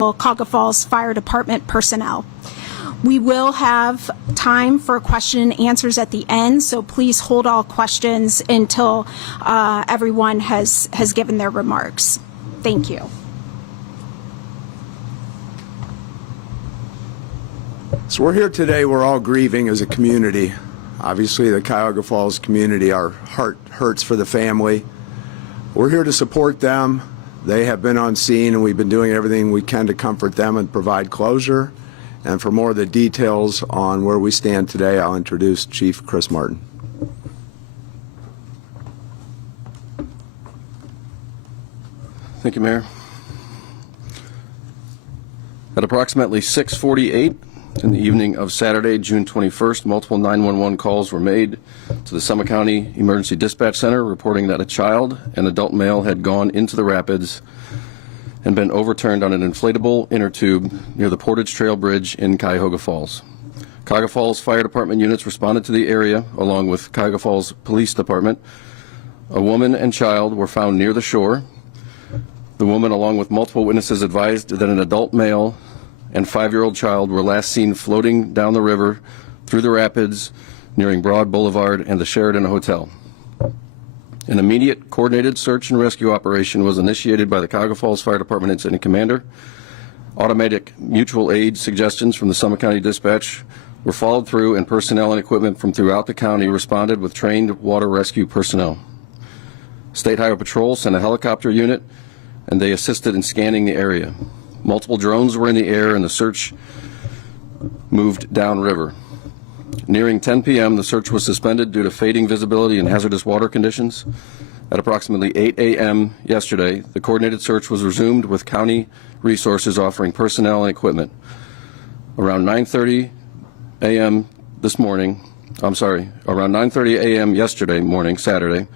Cuyahoga Falls Fire Department personnel. We will have time for question and answers at the end, so please hold all questions until everyone has given their remarks. Thank you. So we're here today, we're all grieving as a community. Obviously the Cuyahoga Falls community, our heart hurts for the family. We're here to support them. They have been on scene and we've been doing everything we can to comfort them and provide closure. And for more of the details on where we stand today, I'll introduce Chief Chris Martin. Thank you, Mayor. At approximately 6:48 in the evening of Saturday, June 21st, multiple 911 calls were made to the Summit County Emergency Dispatch Center reporting that a child and adult male had gone into the rapids and been overturned on an inflatable inner tube near the Portage Trail Bridge in Cuyahoga Falls. Cuyahoga Falls Fire Department units responded to the area along with Cuyahoga Falls Police Department. A woman and child were found near the shore. The woman, along with multiple witnesses, advised that an adult male and 5-year-old child were last seen floating down the river through the rapids nearing Broad Boulevard and the Sheridan Hotel. An immediate coordinated search and rescue operation was initiated by the Cuyahoga Falls Fire Department Incident Commander. Automatic mutual aid suggestions from the Summit County Dispatch were followed through, and personnel and equipment from throughout the county responded with trained water rescue personnel. State Highway Patrol sent a helicopter unit and they assisted in scanning the area. Multiple drones were in the air and the search moved downriver. Nearing 10 p.m., the search was suspended due to fading visibility and hazardous water conditions. At approximately 8 a.m. yesterday, the coordinated search was resumed with county resources offering personnel and equipment. Around 9:30 a.m. around 9:30 a.m. yesterday morning, Saturday,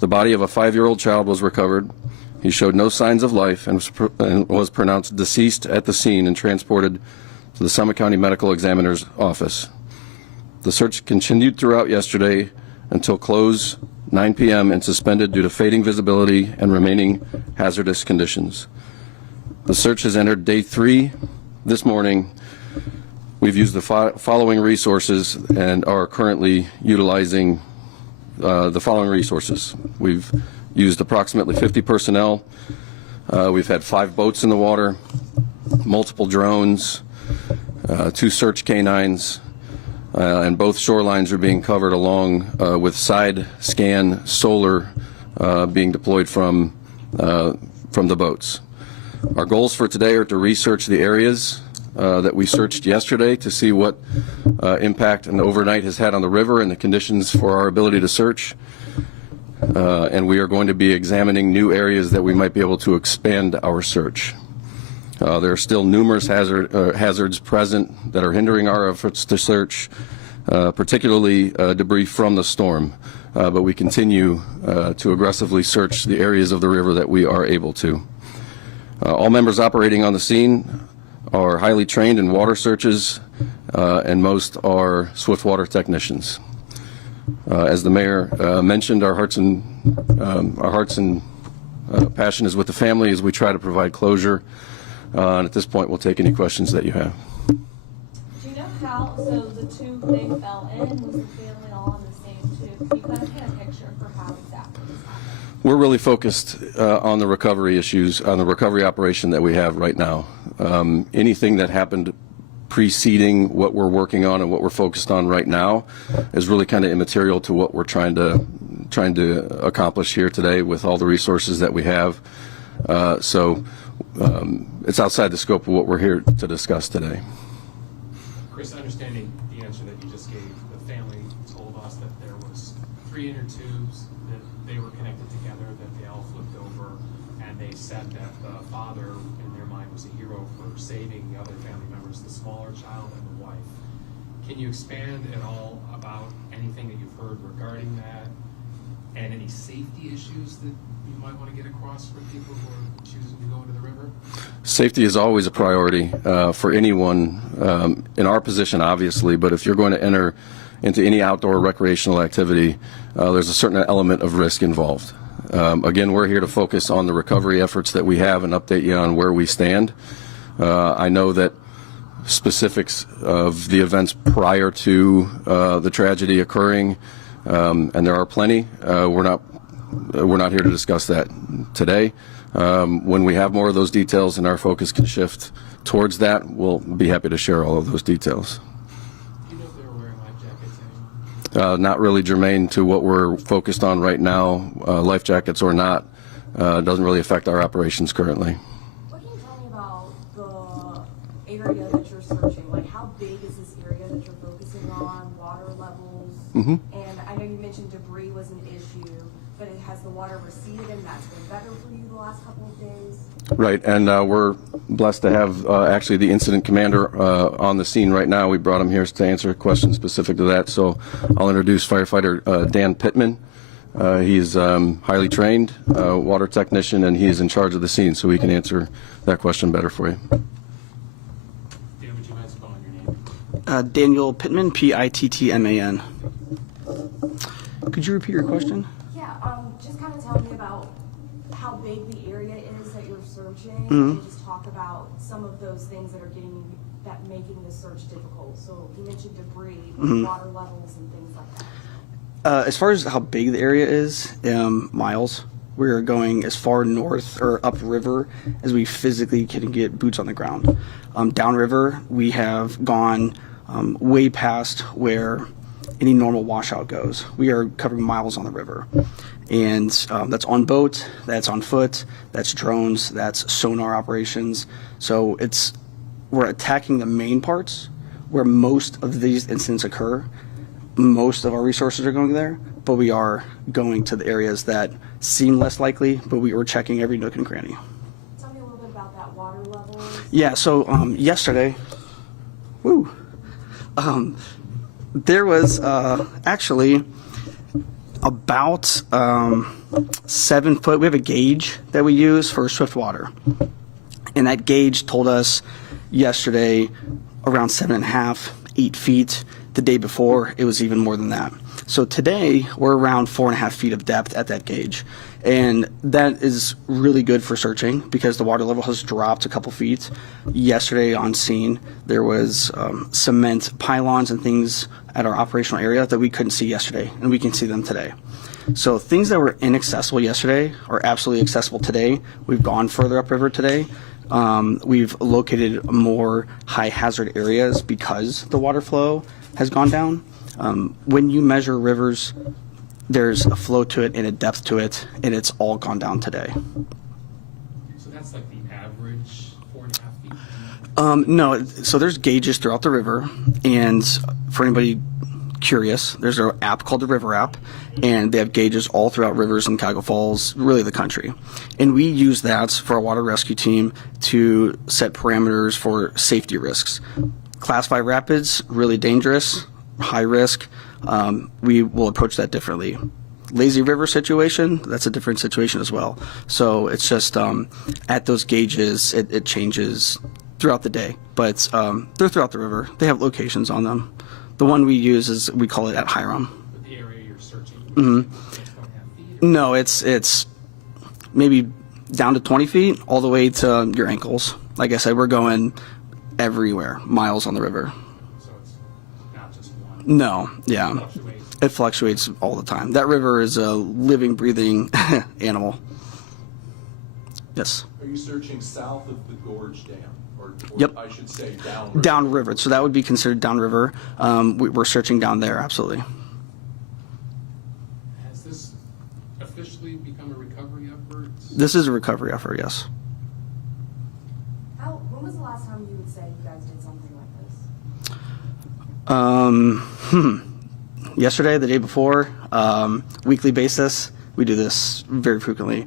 the body of a 5-year-old child was recovered. He showed no signs of life and was pronounced deceased at the scene and transported to the Summit County Medical Examiner's office. The search continued throughout yesterday until close 9 p.m. and suspended due to fading visibility and remaining hazardous conditions. The search has entered day 3 this morning. We've used the following resources and are currently utilizing the following resources. We've used approximately 50 personnel. We've had 5 boats in the water, multiple drones, 2 search canines, and both shorelines are being covered along with side scan solar being deployed from the boats. Our goals for today are to research the areas that we searched yesterday to see what impact an overnight has had on the river and the conditions for our ability to search. And we are going to be examining new areas that we might be able to expand our search. There are still numerous hazards present that are hindering our efforts to search, particularly debris from the storm. But we continue to aggressively search the areas of the river that we are able to. All members operating on the scene are highly trained in water searches, and most are swiftwater technicians. As the mayor mentioned, our hearts and passion is with the family as we try to provide closure. And at this point, we'll take any questions that you have. Do you know how? So the tube they fell in, was the family all in the same tube? Can you kind of paint a picture for how exactly this happened? We're really focused on the recovery issues, on the recovery operation that we have right now. Anything that happened preceding what we're working on and what we're focused on right now is really kind of immaterial to what we're trying to accomplish here today with all the resources that we have. So it's outside the scope of what we're here to discuss today. Chris, understanding the answer that you just gave, the family told us that there was 3 inner tubes, that they were connected together, that they all flipped over, and they said that the father, in their mind, was a hero for saving the other family members, the smaller child and the wife. Can you expand at all about anything that you've heard regarding that, and any safety issues that you might want to get across for people who are choosing to go into the river? Safety is always a priority for anyone in our position, obviously, but if you're going to enter into any outdoor recreational activity, there's a certain element of risk involved. Again, we're here to focus on the recovery efforts that we have and update you on where we stand. I know that specifics of the events prior to the tragedy occurring, and there are plenty. We're not here to discuss that today. When we have more of those details and our focus can shift towards that, we'll be happy to share all of those details. Do you know if they were wearing life jackets? Not really germane to what we're focused on right now, life jackets or not. Doesn't really affect our operations currently. What can you tell me about the area that you're searching? Like, how big is this area that you're focusing on? Water levels? And I know you mentioned debris was an issue, but has the water receded and that's been better for you the last couple of days? Right, and we're blessed to have actually the incident commander on the scene right now. We brought him here to answer questions specific to that. So I'll introduce firefighter Dan Pittman. He's highly trained water technician, and he's in charge of the scene, so he can answer that question better for you. Dan, would you mind spelling your name? Daniel Pittman, Pittman. Could you repeat your question? Yeah, just kind of tell me about how big the area is that you're searching, and just talk about some of those things that are making the search difficult. So you mentioned debris, water levels, and things like that. As far as how big the area is, miles, we're going as far north or upriver as we physically can get boots on the ground. Downriver, we have gone way past where any normal washout goes. We are covering miles on the river. And that's on boat, that's on foot, that's drones, that's sonar operations. So we're attacking the main parts where most of these incidents occur. Most of our resources are going there, but we are going to the areas that seem less likely, but we were checking every nook and cranny. Tell me a little bit about that water level. Yeah, so yesterday, there was actually about 7 foot. We have a gauge that we use for swift water, and that gauge told us yesterday around 7.5, 8 feet. The day before, it was even more than that. So today, we're around 4.5 feet of depth at that gauge. And that is really good for searching because the water level has dropped a couple feet. Yesterday on scene, there was cement pylons and things at our operational area that we couldn't see yesterday, and we can see them today. So things that were inaccessible yesterday are absolutely accessible today. We've gone further upriver today. We've located more high hazard areas because the water flow has gone down. When you measure rivers, there's a flow to it and a depth to it, and it's all gone down today. So that's like the average 4.5 feet? No, so there's gauges throughout the river, and for anybody curious, there's an app called the River app, and they have gauges all throughout rivers in Cuyahoga Falls, really the country. And we use that for our water rescue team to set parameters for safety risks. Class 5 rapids, really dangerous, high risk. We will approach that differently. Lazy river situation, that's a different situation as well. So it's just at those gauges, it changes throughout the day, but they're throughout the river. They have locations on them. The one we use is, we call it at Hiram. But the area you're searching, 6.5 feet? No, it's maybe down to 20 feet, all the way to your ankles. Like I said, we're going everywhere, miles on the river. So it's not just one? No, yeah. Fluctuates. It fluctuates all the time. That river is a living, breathing animal. Yes. Are you searching south of the Gorge Dam? Or Yep. I should say downriver? Downriver. So that would be considered downriver. We're searching down there, absolutely. Has this officially become a recovery effort? This is a recovery effort, yes. When was the last time you would say you guys did something like this? Yesterday, the day before, weekly basis. We do this very frequently.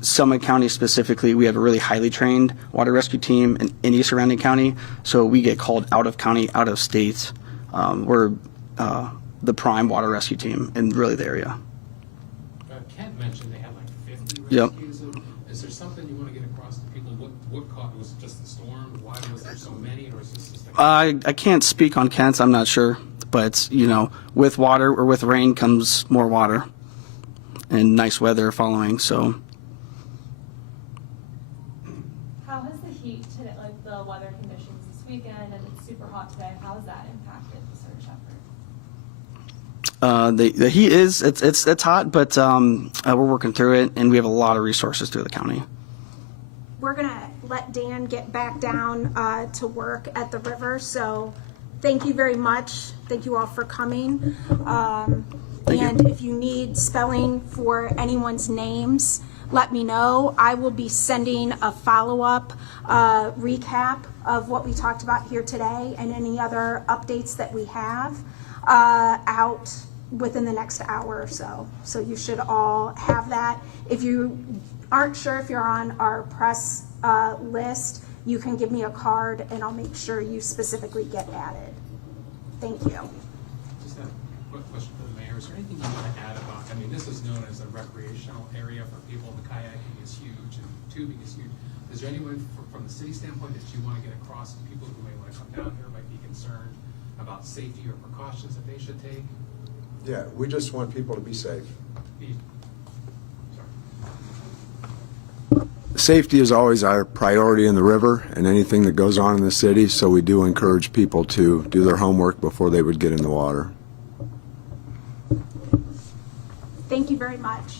Summit County specifically, we have a really highly trained water rescue team in any surrounding county, so we get called out of county, out of state. We're the prime water rescue team in really the area. Kent mentioned they had like 50 Yep. rescues. Is there something you want to get across to people? What caused, was it just the storm? Why was there so many, or is this just like... I can't speak on Kent, I'm not sure, but with water or with rain comes more water and nice weather following, so. How has the heat today, like the weather conditions this weekend and it's super hot today. How has that impacted the search effort? The heat is, it's hot, but we're working through it, and we have a lot of resources through the county. We're going to let Dan get back down to work at the river. So thank you very much. Thank you all for coming. And if you need spelling for anyone's names, let me know. I will be sending a follow-up recap of what we talked about here today and any other updates that we have out within the next hour or so. So you should all have that. If you aren't sure if you're on our press list, you can give me a card and I'll make sure you specifically get added. Thank you. Just a quick question for the mayor. Is there anything you want to add about, I mean, this is known as a recreational area for people. The kayaking is huge and tubing is huge. Is there anyone from the city standpoint that you want to get across to people who may want to come down here, might be concerned about safety or precautions that they should take? Yeah, we just want people to be safe. Safety is always our priority in the river and anything that goes on in the city, so we do encourage people to do their homework before they would get in the water. Thank you very much.